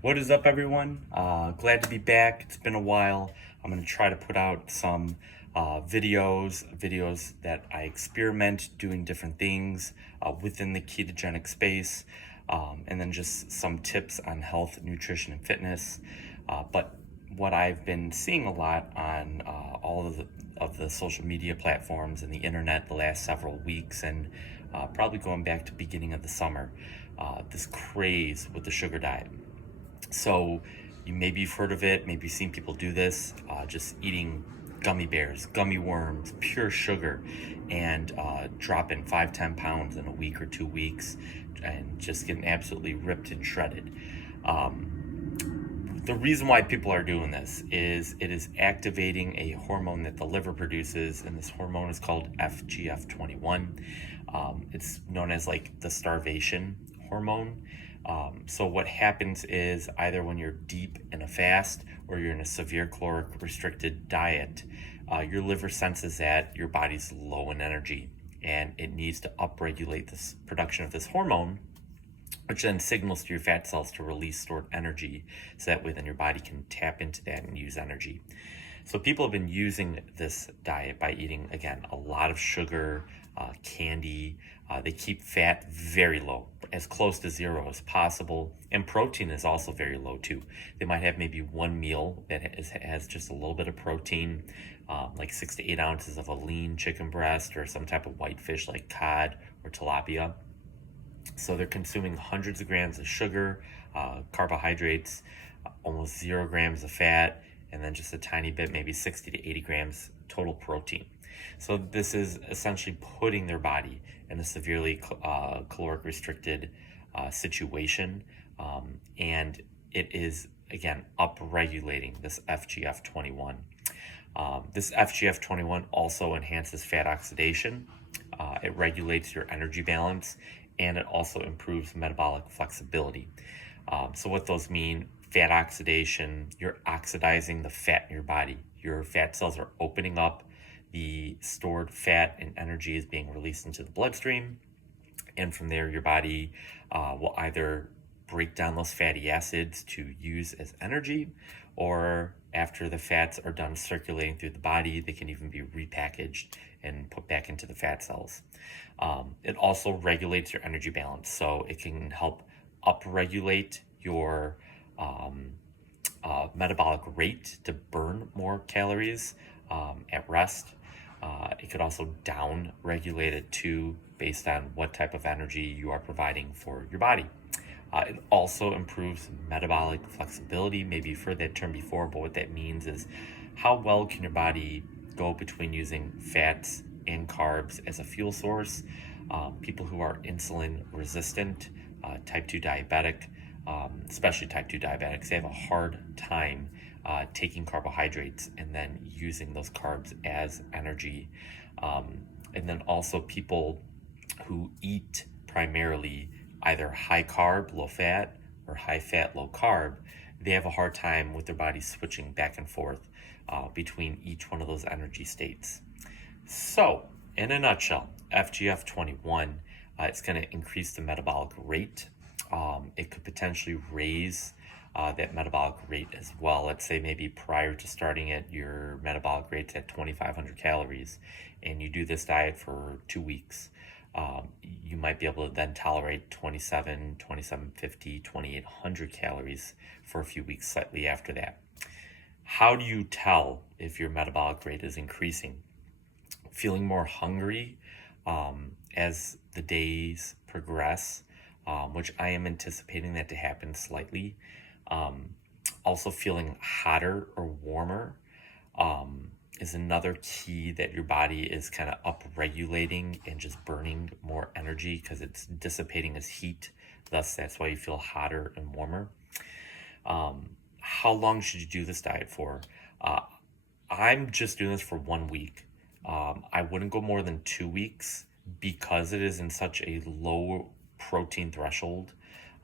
What is up, everyone? Glad to be back. It's been a while. I'm going to try to put out some videos that I experiment doing different things within the ketogenic space, and then just some tips on health, nutrition, and fitness. But what I've been seeing a lot on all of the social media platforms and the internet the last several weeks, and probably going back to beginning of the summer, this craze with the sugar diet. So maybe you've heard of it, maybe you've seen people do this, just eating gummy bears, gummy worms, pure sugar, and dropping 5-10 pounds in a week or 2 weeks, and just getting absolutely ripped and shredded. The reason why people are doing this is it is activating a hormone that the liver produces, and this hormone is called FGF21. It's known as like the starvation hormone. So what happens is either when you're deep in a fast or you're in a severe caloric restricted diet, your liver senses that your body's low in energy and it needs to upregulate this production of this hormone, which then signals to your fat cells to release stored energy, so that way then your body can tap into that and use energy. So people have been using this diet by eating, again, a lot of sugar, candy. They keep fat very low, as close to zero as possible. And protein is also very low too. They might have maybe one meal that has just a little bit of protein, like 6 to 8 ounces of a lean chicken breast or some type of white fish like cod or tilapia. So they're consuming hundreds of grams of sugar, carbohydrates, almost 0 grams of fat, and then just a tiny bit, maybe 60 to 80 grams total protein. So this is essentially putting their body in a severely caloric restricted situation, and it is, again, upregulating this FGF21. This FGF21 also enhances fat oxidation. It regulates your energy balance, and it also improves metabolic flexibility. So what those mean: fat oxidation, you're oxidizing the fat in your body. Your fat cells are opening up, the stored fat and energy is being released into the bloodstream, and from there your body will either break down those fatty acids to use as energy, or after the fats are done circulating through the body, they can even be repackaged and put back into the fat cells. It also regulates your energy balance, so it can help upregulate your metabolic rate to burn more calories at rest. It could also down regulate it too, based on what type of energy you are providing for your body. It also improves metabolic flexibility. Maybe you've heard that term before, but what that means is how well can your body go between using fats and carbs as a fuel source. People who are insulin resistant, type 2 diabetic, especially type 2 diabetics, they have a hard time taking carbohydrates and then using those carbs as energy. And then also people who eat primarily either high carb, low fat, or high fat, low carb, they have a hard time with their body switching back and forth between each one of those energy states. So, in a nutshell, FGF21, it's going to increase the metabolic rate. It could potentially raise that metabolic rate as well. Let's say maybe prior to starting it, your metabolic rate's at 2,500 calories, and you do this diet for 2 weeks. You might be able to then tolerate 2,750, 2,800 calories for a few weeks slightly after that. How do you tell if your metabolic rate is increasing? Feeling more hungry as the days progress, which I am anticipating that to happen slightly. Also feeling hotter or warmer is another key that your body is kind of up-regulating and just burning more energy because it's dissipating as heat. Thus, that's why you feel hotter and warmer. How long should you do this diet for? I'm just doing this for 1 week. I wouldn't go more than 2 weeks because it is in such a low protein threshold.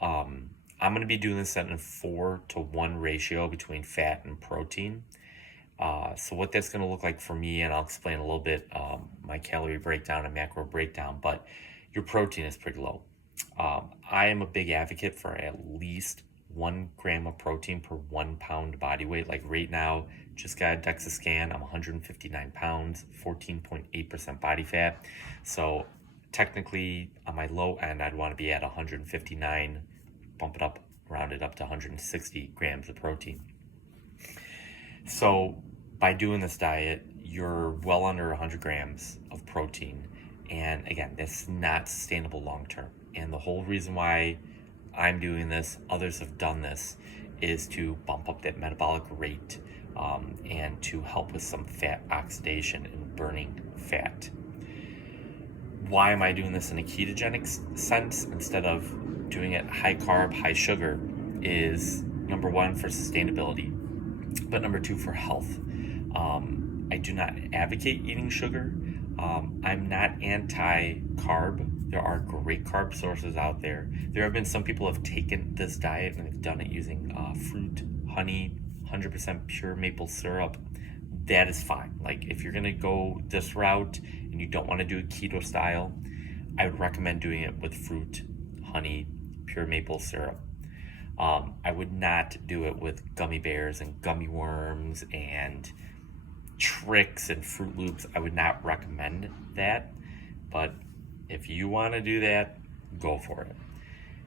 I'm going to be doing this at a 4-to-1 ratio between fat and protein. So what that's going to look like for me, and I'll explain a little bit my calorie breakdown and macro breakdown, but your protein is pretty low. I am a big advocate for at least 1 gram of protein per 1 pound body weight. Like right now, just got a DEXA scan. I'm 159 pounds, 14.8% body fat. So technically, on my low end, I'd want to be at 159, bump it up, round it up to 160 grams of protein. So by doing this diet, you're well under 100 grams of protein. And again, that's not sustainable long term. And the whole reason why I'm doing this, others have done this, is to bump up that metabolic rate and to help with some fat oxidation and burning fat. Why am I doing this in a ketogenic sense instead of doing it high carb, high sugar? Is number one, for sustainability, but number two, for health. I do not advocate eating sugar. I'm not anti-carb. There are great carb sources out there. There have been some people who have taken this diet and they've done it using fruit, honey, 100% pure maple syrup. That is fine. Like if you're gonna go this route and you don't want to do a keto style, I would recommend doing it with fruit, honey, pure maple syrup. I would not do it with gummy bears and gummy worms and tricks and Fruit Loops. I would not recommend that, but if you want to do that, go for it.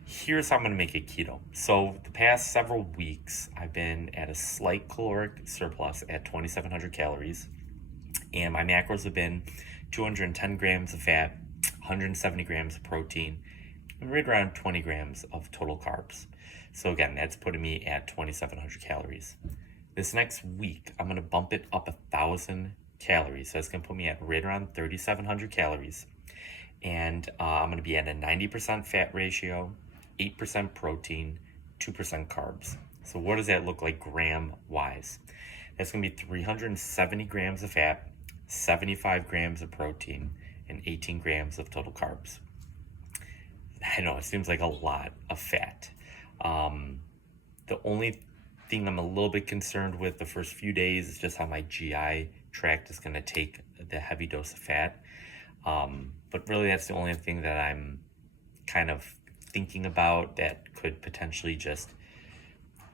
Here's how I'm going to make it keto. So the past several weeks, I've been at a slight caloric surplus at 2,700 calories, and my macros have been 210 grams of fat, 170 grams of protein, and right around 20 grams of total carbs. So again, that's putting me at 2,700 calories. This next week, I'm going to bump it up 1,000 calories. So it's going to put me at right around 3,700 calories. And I'm going to be at a 90% fat ratio, 8% protein, 2% carbs. So what does that look like gram-wise? That's going to be 370 grams of fat, 75 grams of protein, and 18 grams of total carbs. I know, it seems like a lot of fat. The only thing I'm a little bit concerned with the first few days is just how my GI tract is going to take the heavy dose of fat. But really that's the only thing that I'm kind of thinking about that could potentially just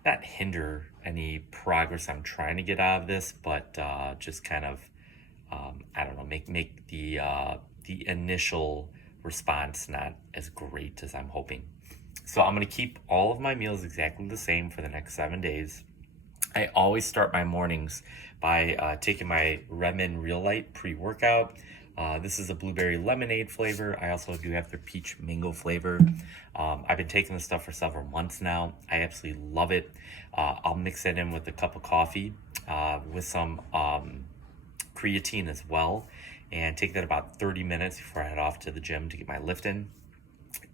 not hinder any progress I'm trying to get out of this, but just kind of, I don't know, make the initial response not as great as I'm hoping. So I'm going to keep all of my meals exactly the same for the next 7 days. I always start my mornings by taking my Redmond Real Light pre-workout. This is a blueberry lemonade flavor. I also do have their peach mango flavor. I've been taking this stuff for several months now. I absolutely love it. I'll mix it in with a cup of coffee with some creatine as well, and take that about 30 minutes before I head off to the gym to get my lift in.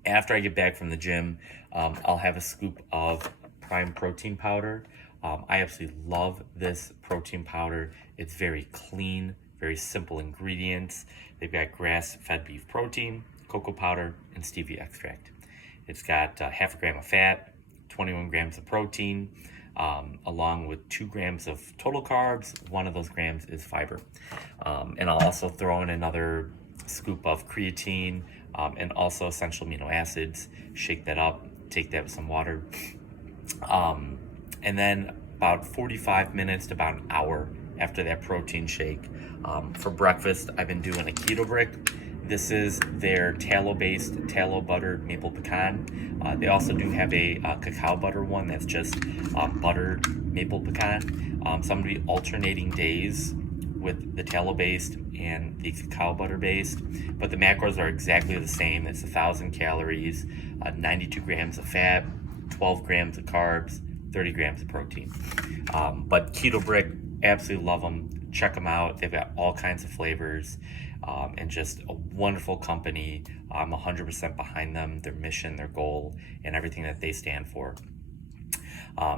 After I get back from the gym, I'll have a scoop of Prime protein powder. I absolutely love this protein powder. It's very clean, very simple ingredients. They've got grass-fed beef protein, cocoa powder, and stevia extract. It's got half a gram of fat, 21 grams of protein, along with 2 grams of total carbs. One of those grams is fiber. And I'll also throw in another scoop of creatine and also essential amino acids. Shake that up, take that with some water. And then about 45 minutes to about an hour after that protein shake, for breakfast, I've been doing a ketobrick. This is their tallow-based, tallow-buttered maple pecan. They also do have a cacao butter one that's just buttered maple pecan. So I'm going to be alternating days with the tallow-based and the cacao butter-based, but the macros are exactly the same. It's 1,000 calories, 92 grams of fat, 12 grams of carbs, 30 grams of protein. But ketobrick, absolutely love them. Check them out. They've got all kinds of flavors, and just a wonderful company. I'm 100% behind them, their mission, their goal, and everything that they stand for.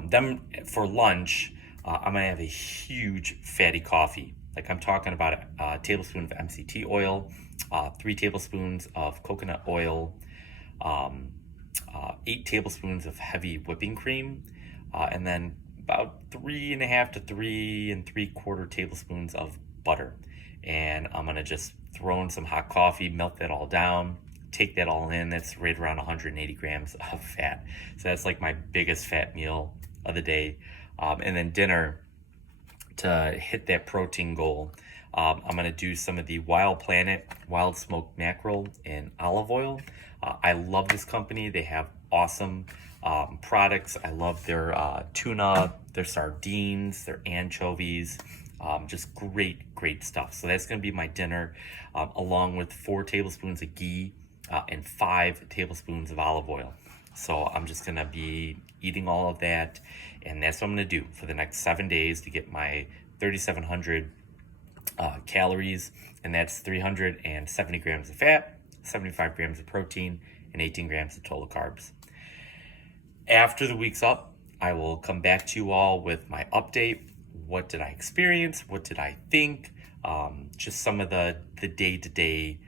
Them for lunch, I'm gonna have a huge fatty coffee. Like I'm talking about a tablespoon of MCT oil, 3 tablespoons of coconut oil, 8 tablespoons of heavy whipping cream, and then about 3.5 to 3 3/4 tablespoons of butter. And I'm gonna just throw in some hot coffee, melt that all down, take that all in, that's right around 180 grams of fat. So that's like my biggest fat meal of the day. And then dinner, to hit that protein goal, I'm going to do some of the Wild Planet wild smoked mackerel in olive oil. I love this company. They have awesome products. I love their tuna, their sardines, their anchovies. Just great stuff. So that's going to be my dinner, along with 4 tablespoons of ghee and 5 tablespoons of olive oil. So I'm just going to be eating all of that, and that's what I'm going to do for the next 7 days to get my 3,700 calories, and that's 370 grams of fat, 75 grams of protein, and 18 grams of total carbs. After the week's up, I will come back to you all with my update. What did I experience? What did I think? Just some of the day-to-day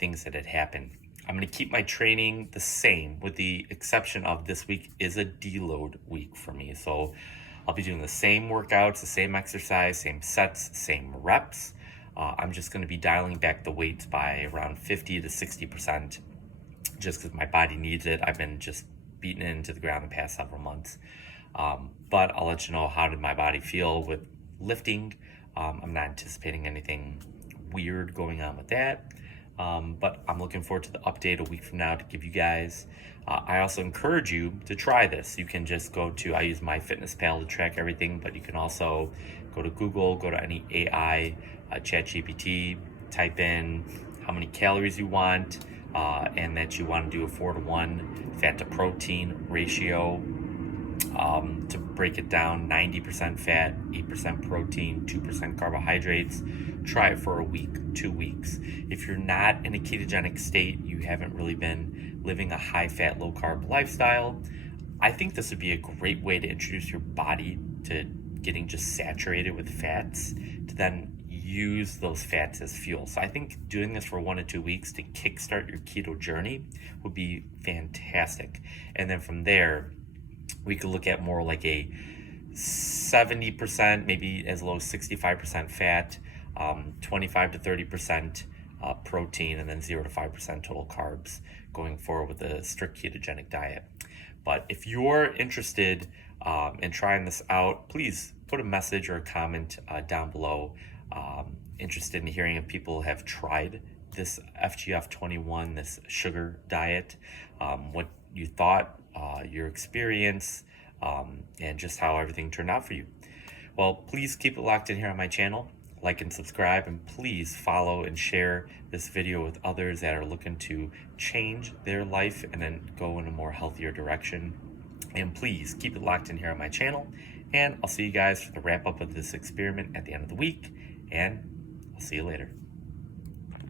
things that had happened. I'm going to keep my training the same, with the exception of this week is a deload week for me. So I'll be doing the same workouts, the same exercise, same sets, same reps. I'm just going to be dialing back the weights by around 50 to 60%, just because my body needs it. I've been just beating it into the ground the past several months. But I'll let you know how did my body feel with lifting. I'm not anticipating anything weird going on with that. But I'm looking forward to the update a week from now to give you guys. I also encourage you to try this. You can just go to, I use MyFitnessPal to track everything, but you can also go to Google, go to any AI, ChatGPT, type in how many calories you want, and that you want to do a 4-to-1 fat to protein ratio. To break it down, 90% fat, 8% protein, 2% carbohydrates. Try it for a week, 2 weeks. If you're not in a ketogenic state, you haven't really been living a high fat, low carb lifestyle, I think this would be a great way to introduce your body to getting just saturated with fats, to then use those fats as fuel. So I think doing this for 1 to 2 weeks to kickstart your keto journey would be fantastic. And then from there, we could look at more like a 70%, maybe as low as 65% fat, 25 to 30% protein, and then 0 to 5% total carbs going forward with a strict ketogenic diet. But if you're interested in trying this out, please put a message or a comment down below. Interested in hearing if people have tried this FGF21, this sugar diet, what you thought, your experience, and just how everything turned out for you. Well, please keep it locked in here on my channel. Like and subscribe, and please follow and share this video with others that are looking to change their life and then go in a more healthier direction. And please keep it locked in here on my channel, and I'll see you guys for the wrap up of this experiment at the end of the week, and I'll see you later.